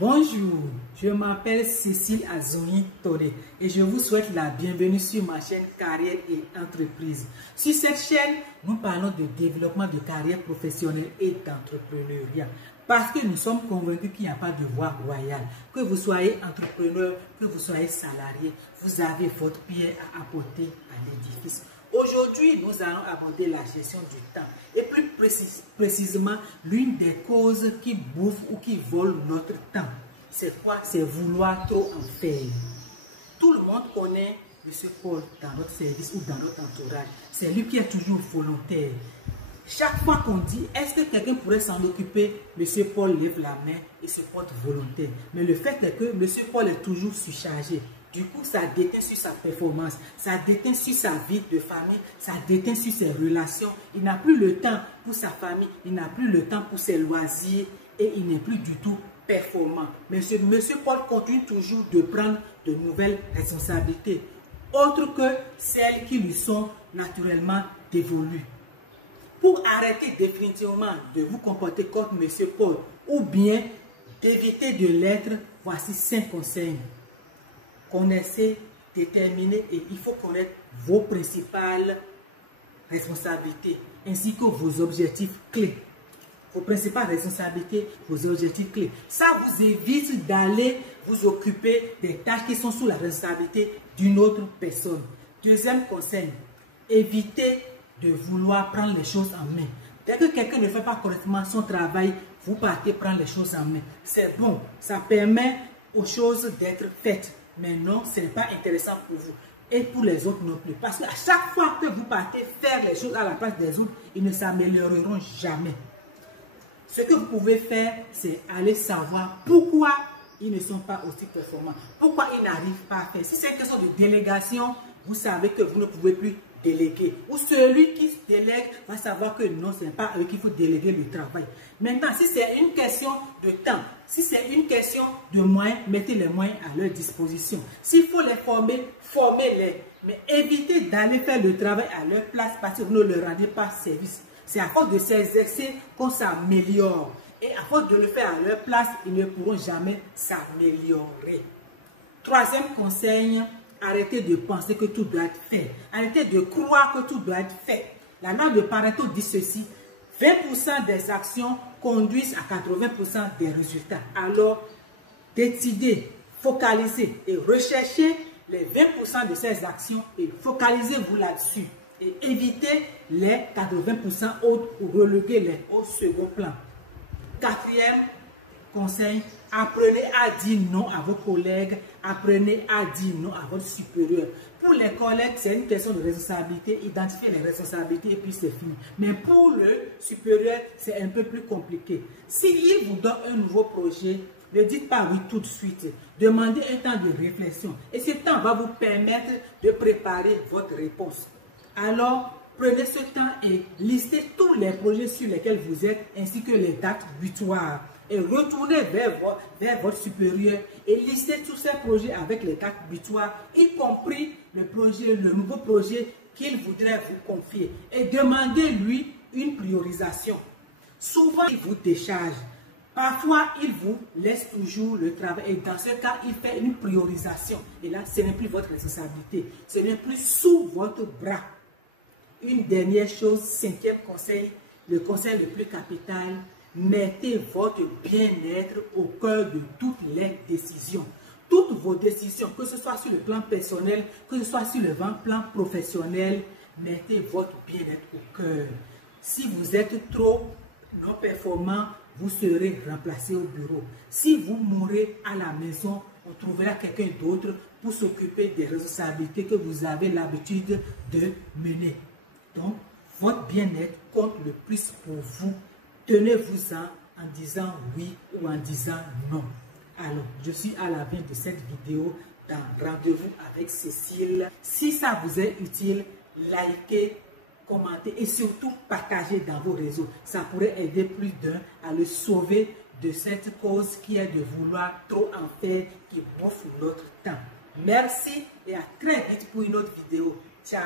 Bonjour, je m'appelle Cécile Azouni Todé et je vous souhaite la bienvenue sur ma chaîne Carrière et Entreprise. Sur cette chaîne, nous parlons de développement de carrière professionnelle et d'entrepreneuriat. Parce que nous sommes convaincus qu'il n'y a pas de voie royale. Que vous soyez entrepreneur, que vous soyez salarié, vous avez votre pierre à apporter à l'édifice. Aujourd'hui, nous allons aborder la gestion du temps et plus précisément l'une des causes qui bouffent ou qui volent notre temps. C'est quoi? C'est vouloir trop en faire. Tout le monde connaît M. Paul dans notre service ou dans notre entourage. C'est lui qui est toujours volontaire. Chaque fois qu'on dit, est-ce que quelqu'un pourrait s'en occuper, M. Paul lève la main et se porte volontaire. Mais le fait est que M. Paul est toujours surchargé. Du coup, ça déteint sur sa performance, ça déteint sur sa vie de famille, ça déteint sur ses relations. Il n'a plus le temps pour sa famille, il n'a plus le temps pour ses loisirs et il n'est plus du tout performant. Mais Monsieur Paul continue toujours de prendre de nouvelles responsabilités, autres que celles qui lui sont naturellement dévolues. Pour arrêter définitivement de vous comporter comme M. Paul ou bien d'éviter de l'être, voici 5 conseils. Connaissez, déterminez et il faut connaître vos principales responsabilités ainsi que vos objectifs clés. Vos principales responsabilités, vos objectifs clés. Ça vous évite d'aller vous occuper des tâches qui sont sous la responsabilité d'une autre personne. Deuxième conseil, évitez de vouloir prendre les choses en main. Dès que quelqu'un ne fait pas correctement son travail, vous partez prendre les choses en main. C'est bon, ça permet aux choses d'être faites. Mais non, ce n'est pas intéressant pour vous. Et pour les autres non plus. Parce qu'à chaque fois que vous partez faire les choses à la place des autres, ils ne s'amélioreront jamais. Ce que vous pouvez faire, c'est aller savoir pourquoi ils ne sont pas aussi performants. Pourquoi ils n'arrivent pas à faire. Si c'est une question de délégation, vous savez que vous ne pouvez plus déléguer. Ou celui qui se délègue va savoir que non, ce n'est pas eux qu'il faut déléguer le travail. Maintenant, si c'est une question de temps, si c'est une question de moyens, mettez les moyens à leur disposition. S'il faut les former, formez-les. Mais évitez d'aller faire le travail à leur place parce que vous ne leur rendez pas service. C'est à force de s'exercer qu'on s'améliore. Et à force de le faire à leur place, ils ne pourront jamais s'améliorer. Troisième conseil, arrêtez de penser que tout doit être fait. Arrêtez de croire que tout doit être fait. La loi de Pareto dit ceci. 20% des actions conduisent à 80% des résultats. Alors, décidez, focalisez et recherchez les 20% de ces actions et focalisez-vous là-dessus. Et évitez les 80% autres ou reléguez-les au second plan. Quatrième conseil, apprenez à dire non à vos collègues, apprenez à dire non à votre supérieur. Pour les collègues, c'est une question de responsabilité, identifiez les responsabilités et puis c'est fini. Mais pour le supérieur, c'est un peu plus compliqué. S'il vous donne un nouveau projet, ne dites pas oui tout de suite. Demandez un temps de réflexion et ce temps va vous permettre de préparer votre réponse. Alors, prenez ce temps et listez tous les projets sur lesquels vous êtes ainsi que les dates butoirs. Et retournez vers votre supérieur et listez tous ces projets avec les dates butoirs, y compris le nouveau projet qu'il voudrait vous confier. Et demandez-lui une priorisation. Souvent, il vous décharge. Parfois, il vous laisse toujours le travail. Et dans ce cas, il fait une priorisation. Et là, ce n'est plus votre responsabilité. Ce n'est plus sous votre bras. Une dernière chose, cinquième conseil, le conseil le plus capital, mettez votre bien-être au cœur de toutes les décisions. Toutes vos décisions, que ce soit sur le plan personnel, que ce soit sur le plan professionnel, mettez votre bien-être au cœur. Si vous êtes trop non performant, vous serez remplacé au bureau. Si vous mourrez à la maison, on trouvera quelqu'un d'autre pour s'occuper des responsabilités que vous avez l'habitude de mener. Donc, votre bien-être compte le plus pour vous. Tenez-vous-en disant oui ou en disant non. Alors, je suis à la fin de cette vidéo dans Rendez-vous avec Cécile. Si ça vous est utile, likez, commentez et surtout partagez dans vos réseaux. Ça pourrait aider plus d'un à le sauver de cette cause qui est de vouloir trop en faire, qui bouffe notre temps. Merci et à très vite pour une autre vidéo. Ciao!